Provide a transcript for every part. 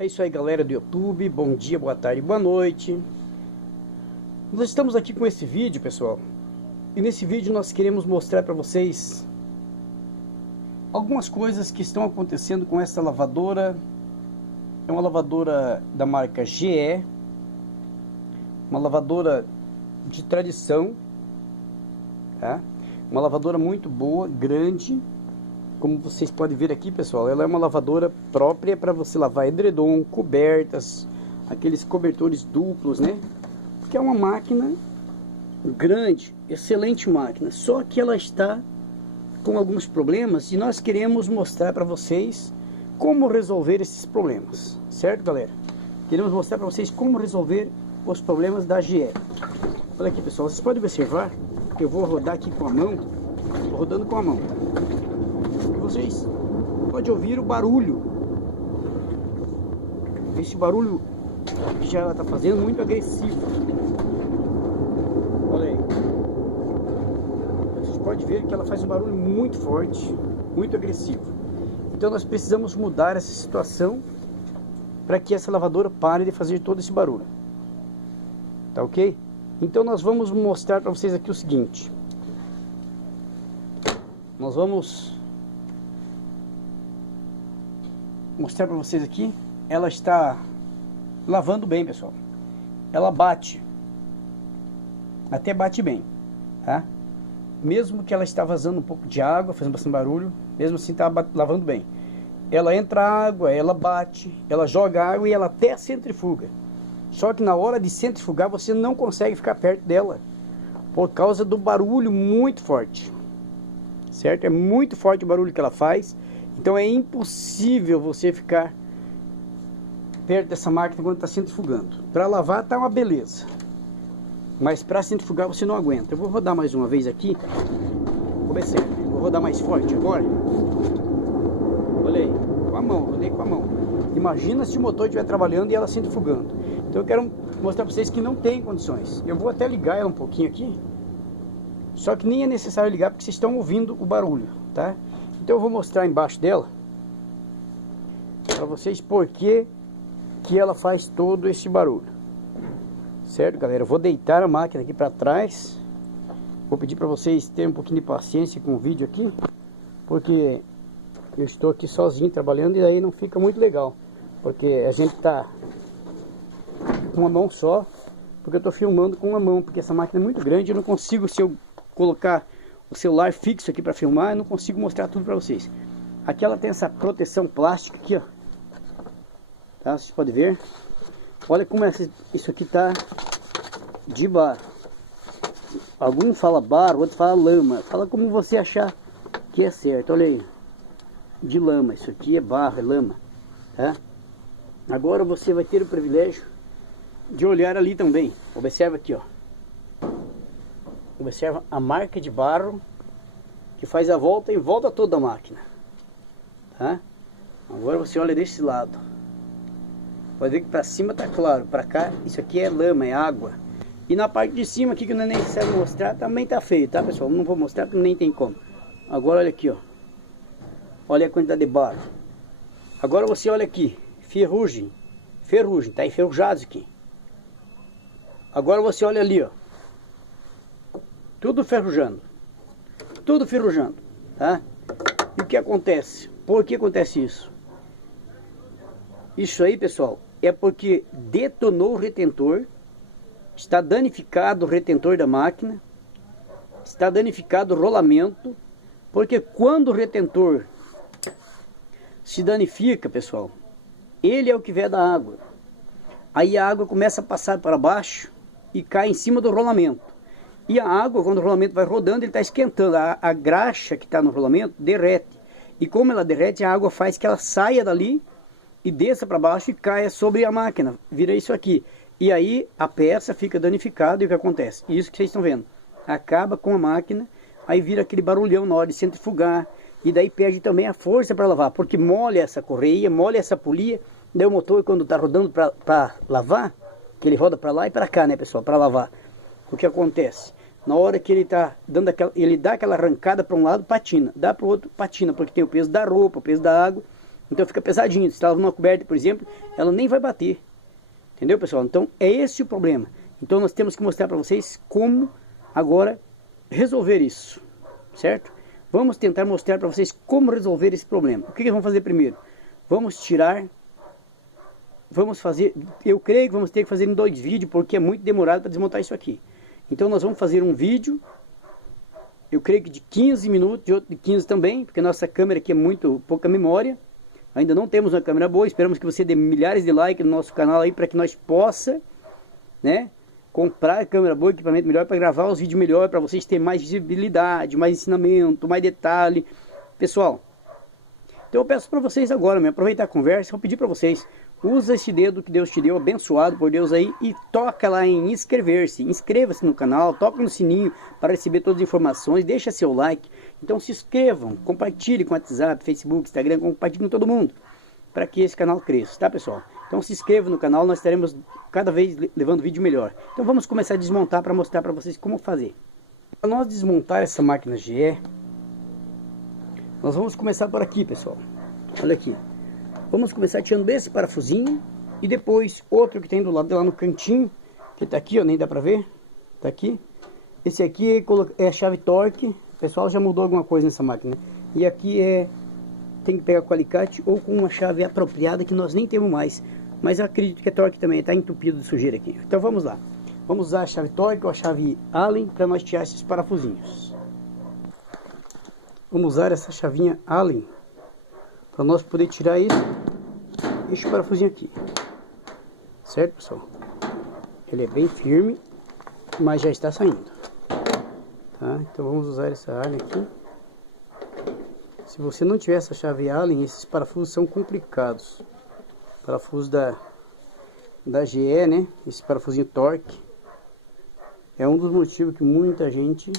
É isso aí, galera do YouTube, bom dia, boa tarde, boa noite. Nós estamos aqui com esse vídeo, pessoal. E nesse vídeo nós queremos mostrar para vocês algumas coisas que estão acontecendo com essa lavadora. É uma lavadora da marca GE, uma lavadora de tradição, tá? Uma lavadora muito boa, grande. Como vocês podem ver aqui, pessoal, ela é uma lavadora própria para você lavar edredom, cobertas, aqueles cobertores duplos, né? Que é uma máquina grande, excelente máquina. Só que ela está com alguns problemas e nós queremos mostrar para vocês como resolver esses problemas, certo, galera? Queremos mostrar para vocês como resolver os problemas da GE. Olha aqui, pessoal, vocês podem observar que eu vou rodar aqui com a mão, estou rodando com a mão. Vocês podem ouvir o barulho. Esse barulho que já ela está fazendo muito agressivo. Olha aí. Vocês podem ver que ela faz um barulho muito forte, muito agressivo. Então nós precisamos mudar essa situação para que essa lavadora pare de fazer todo esse barulho. Tá ok? Então nós vamos mostrar para vocês aqui o seguinte. Nós vamos mostrar para vocês aqui. Ela está lavando bem, pessoal. Ela bate, até bate bem, tá? Mesmo que ela está vazando um pouco de água, fazendo bastante barulho, mesmo assim está lavando bem. Ela entra água, ela bate, ela joga água e ela até centrifuga. Só que na hora de centrifugar você não consegue ficar perto dela por causa do barulho muito forte, certo? É muito forte o barulho que ela faz. Então é impossível você ficar perto dessa máquina quando está centrifugando. Para lavar tá uma beleza, mas para centrifugar você não aguenta. Eu vou rodar mais uma vez aqui. Observe, vou rodar mais forte agora. Olha aí, com a mão, rodei com a mão. Imagina se o motor estiver trabalhando e ela centrifugando. Então eu quero mostrar para vocês que não tem condições. Eu vou até ligar ela um pouquinho aqui. Só que nem é necessário ligar porque vocês estão ouvindo o barulho, tá? Então eu vou mostrar embaixo dela para vocês por que ela faz todo esse barulho, certo, galera? Eu vou deitar a máquina aqui para trás. Vou pedir para vocês terem um pouquinho de paciência com o vídeo aqui, porque eu estou aqui sozinho trabalhando e aí não fica muito legal, porque a gente tá com uma mão só, porque eu estou filmando com uma mão, porque essa máquina é muito grande. Eu não consigo, se eu colocar o celular fixo aqui para filmar, eu não consigo mostrar tudo para vocês. Aqui ela tem essa proteção plástica aqui, ó, tá? Vocês podem ver. Olha como isso aqui tá de barro. Alguns falam barro, outros falam lama. Fala como você achar que é certo. Olha aí, de lama. Isso aqui é barro, é lama, tá? Agora você vai ter o privilégio de olhar ali também. Observa aqui, ó. Observa a marca de barro que faz a volta em volta toda a máquina, tá? Agora você olha desse lado. Pode ver que para cima tá claro, para cá isso aqui é lama, é água. E na parte de cima aqui, que não é necessário mostrar, também tá feio, tá, pessoal? Não vou mostrar porque nem tem como. Agora olha aqui, ó. Olha a quantidade de barro. Agora você olha aqui, ferrugem. Ferrugem, tá enferrujado aqui. Agora você olha ali, ó. Tudo ferrujando, tá? E o que acontece? Por que acontece isso? Isso aí, pessoal, é porque detonou o retentor, está danificado o retentor da máquina, está danificado o rolamento, porque quando o retentor se danifica, pessoal, ele é o que veda a água. Aí a água começa a passar para baixo e cai em cima do rolamento. E a água, quando o rolamento vai rodando, ele está esquentando. A graxa que está no rolamento derrete. E como ela derrete, a água faz que ela saia dali e desça para baixo e caia sobre a máquina. Vira isso aqui. E aí a peça fica danificada. E o que acontece? Isso que vocês estão vendo. Acaba com a máquina, aí vira aquele barulhão na hora de centrifugar. E daí perde também a força para lavar, porque molha essa correia, molha essa polia. Daí o motor, quando está rodando para lavar, que ele roda para lá e para cá, né, pessoal, para lavar. O que acontece? Na hora que ele tá dando ele dá aquela arrancada para um lado, patina, dá para o outro, patina, porque tem o peso da roupa, o peso da água, Então fica pesadinho. Se está numa coberta, por exemplo, ela nem vai bater. Entendeu, pessoal? Então é esse o problema. Então nós temos que mostrar para vocês como agora resolver isso, certo? Vamos tentar mostrar para vocês como resolver esse problema. O que vamos fazer primeiro? Vamos tirar, vamos fazer, eu creio que vamos ter que fazer em 2 vídeos, porque é muito demorado para desmontar isso aqui. Então nós vamos fazer um vídeo, eu creio que de 15 minutos, de outro de 15 também, porque nossa câmera aqui é muito pouca memória. Ainda não temos uma câmera boa, esperamos que você dê milhares de likes no nosso canal aí, para que nós possa, né, comprar câmera boa, equipamento melhor, para gravar os vídeos melhor, para vocês terem mais visibilidade, mais ensinamento, mais detalhe. Pessoal, então eu peço para vocês agora, aproveitar a conversa, eu pedir para vocês, usa esse dedo que Deus te deu, abençoado por Deus aí, e toca lá em inscrever-se, inscreva-se no canal, toque no sininho para receber todas as informações, deixa seu like. Então se inscrevam, compartilhe com o WhatsApp, Facebook, Instagram, compartilhe com todo mundo, para que esse canal cresça, tá, pessoal? Então se inscreva no canal, nós estaremos cada vez levando vídeo melhor. Então vamos começar a desmontar para mostrar para vocês como fazer. Para nós desmontar essa máquina GE, nós vamos começar por aqui, pessoal. Olha aqui. Vamos começar tirando esse parafusinho e depois outro que tem do lado lá no cantinho, que tá aqui, ó, nem dá pra ver. Tá aqui. Esse aqui é a chave torque. O pessoal já mudou alguma coisa nessa máquina. E aqui tem que pegar com alicate ou com uma chave apropriada que nós nem temos mais. Mas eu acredito que é torque também, tá entupido de sujeira aqui. Então vamos lá. Vamos usar a chave torque ou a chave Allen para nós tirar esses parafusinhos. Vamos usar essa chavinha Allen para nós poder tirar esse parafusinho aqui. Certo, pessoal? Ele é bem firme, mas já está saindo. Tá? Então vamos usar essa Allen aqui. Se você não tiver essa chave Allen, esses parafusos são complicados. Parafuso da GE, né? Esse parafusinho torque é um dos motivos que muita gente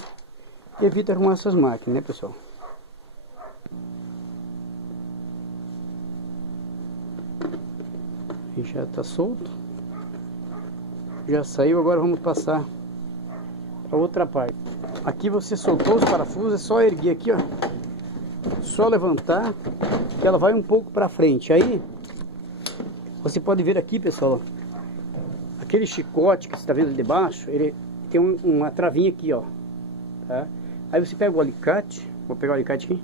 evita arrumar essas máquinas, né, pessoal? E já está solto. Já saiu, agora vamos passar para outra parte. Aqui você soltou os parafusos, é só erguer aqui, ó. Só levantar, que ela vai um pouco para frente. Aí você pode ver aqui, pessoal, ó, aquele chicote que você está vendo ali debaixo, ele tem uma travinha aqui, ó, tá? Aí você pega o alicate, vou pegar o alicate aqui.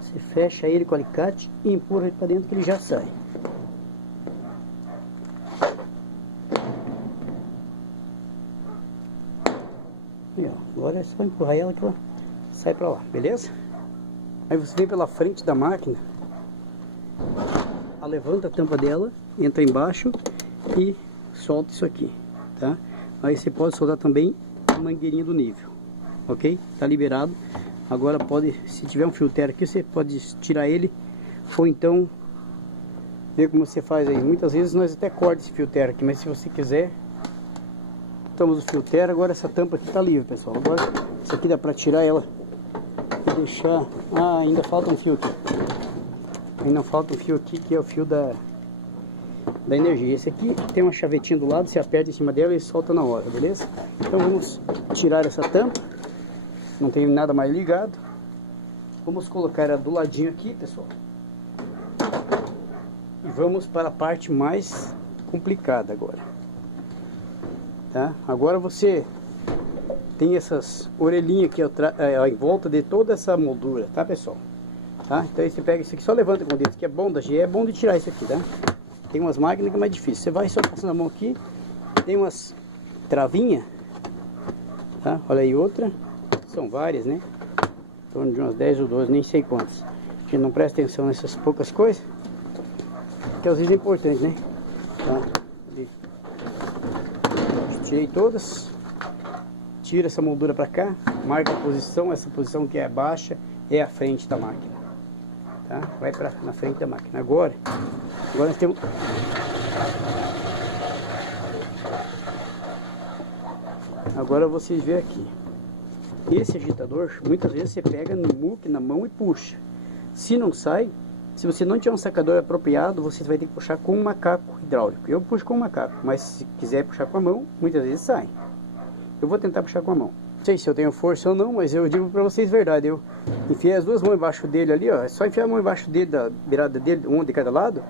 Você fecha ele com o alicate e empurra ele para dentro que ele já sai. E, ó, agora é só empurrar ela que ela sai para lá, beleza? Aí você vem pela frente da máquina, levanta a tampa dela, entra embaixo e solta isso aqui, tá? Aí você pode soltar também a mangueirinha do nível, ok? Tá liberado. Agora pode, se tiver um filtro aqui, você pode tirar ele, ou então ver como você faz aí. Muitas vezes nós até corta esse filtro aqui, mas se você quiser, botamos o filtro. Agora essa tampa aqui tá livre, pessoal. Agora isso aqui dá pra tirar ela e deixar. Ah, ainda falta um fio aqui. Ainda falta um fio aqui, que é o fio da energia. Esse aqui tem uma chavetinha do lado, você aperta em cima dela e solta na hora, beleza? Então vamos tirar essa tampa. Não tem nada mais ligado. Vamos colocar ela do ladinho aqui, pessoal. E vamos para a parte mais complicada agora. Tá? Agora você tem essas orelhinhas aqui em volta de toda essa moldura, tá, pessoal? Tá? Então aí você pega isso aqui, só levanta com o dedo, que é bom da GE, é bom de tirar isso aqui, tá? Tem umas máquinas que é mais difícil. Você vai só passando a mão aqui, tem umas travinhas, tá? Olha aí outra, são várias, né? Em torno de umas 10 ou 12, nem sei quantas. A gente não presta atenção nessas poucas coisas, que às vezes é importante, né? Tá? Tirei todas, tira essa moldura pra cá, marca a posição, essa posição que é baixa é a frente da máquina. Tá? Vai na frente da máquina. Agora nós temos... Agora vocês veem aqui. Esse agitador, muitas vezes você pega no muque, na mão e puxa. Se não sai, se você não tiver um sacador apropriado, você vai ter que puxar com um macaco hidráulico. Eu puxo com um macaco, mas se quiser puxar com a mão, muitas vezes sai. Eu vou tentar puxar com a mão. Não sei se eu tenho força ou não, mas eu digo pra vocês verdade. Eu enfiei as duas mãos embaixo dele ali, ó. É só enfiar a mão embaixo dele, da beirada dele, um de cada lado,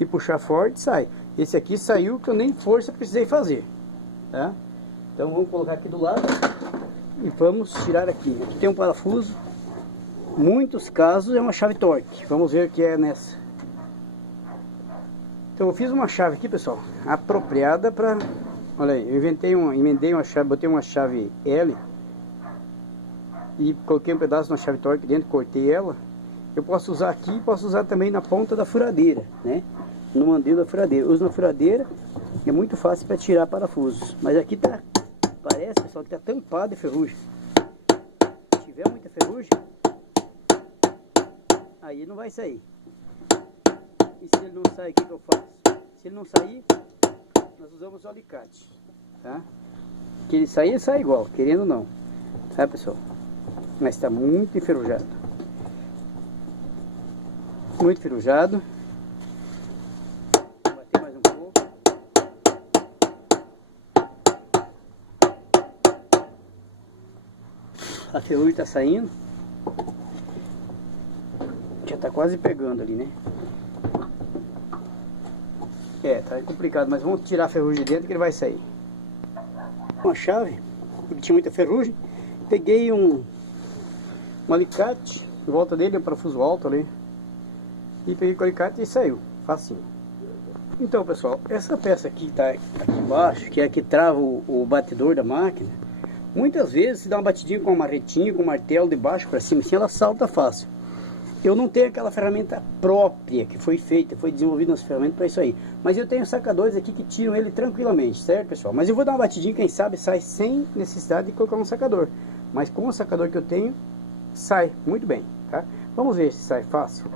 e puxar forte, sai. Esse aqui saiu que eu nem força precisei fazer, tá? Então vamos colocar aqui do lado e vamos tirar aqui. Aqui tem um parafuso. Muitos casos é uma chave torque. Vamos ver o que é nessa. Então eu fiz uma chave aqui, pessoal, apropriada para... Olha aí, eu emendei uma chave, botei uma chave L e coloquei um pedaço de uma chave torque dentro, cortei ela. Eu posso usar aqui, posso usar também na ponta da furadeira, né? No mandilo da furadeira. Eu uso na furadeira, é muito fácil para tirar parafusos. Mas aqui tá, parece, pessoal, que tá tampado de ferrugem. Se tiver muita ferrugem, aí não vai sair. E se ele não sair, o que eu faço? Se ele não sair, nós usamos o alicate, tá? Que ele sair, sai igual, querendo ou não, tá, pessoal? Mas está muito enferrujado. Muito enferrujado. Vou bater mais um pouco. A ferrugem está saindo. Já está quase pegando ali, né? Tá complicado, mas vamos tirar a ferrugem de dentro que ele vai sair. Uma chave, porque tinha muita ferrugem. Peguei um alicate, em volta dele, um parafuso alto ali. E peguei com o alicate e saiu, facinho. Então, pessoal, essa peça aqui que tá aqui embaixo, que é a que trava o batedor da máquina, muitas vezes se dá uma batidinha com uma marretinha, com um martelo de baixo para cima, assim ela salta fácil. Eu não tenho aquela ferramenta própria que foi feita, foi desenvolvida nossa ferramenta para isso aí. Mas eu tenho sacadores aqui que tiram ele tranquilamente, certo, pessoal? Mas eu vou dar uma batidinha, quem sabe sai sem necessidade de colocar um sacador. Mas com o sacador que eu tenho, sai muito bem, tá? Vamos ver se sai fácil.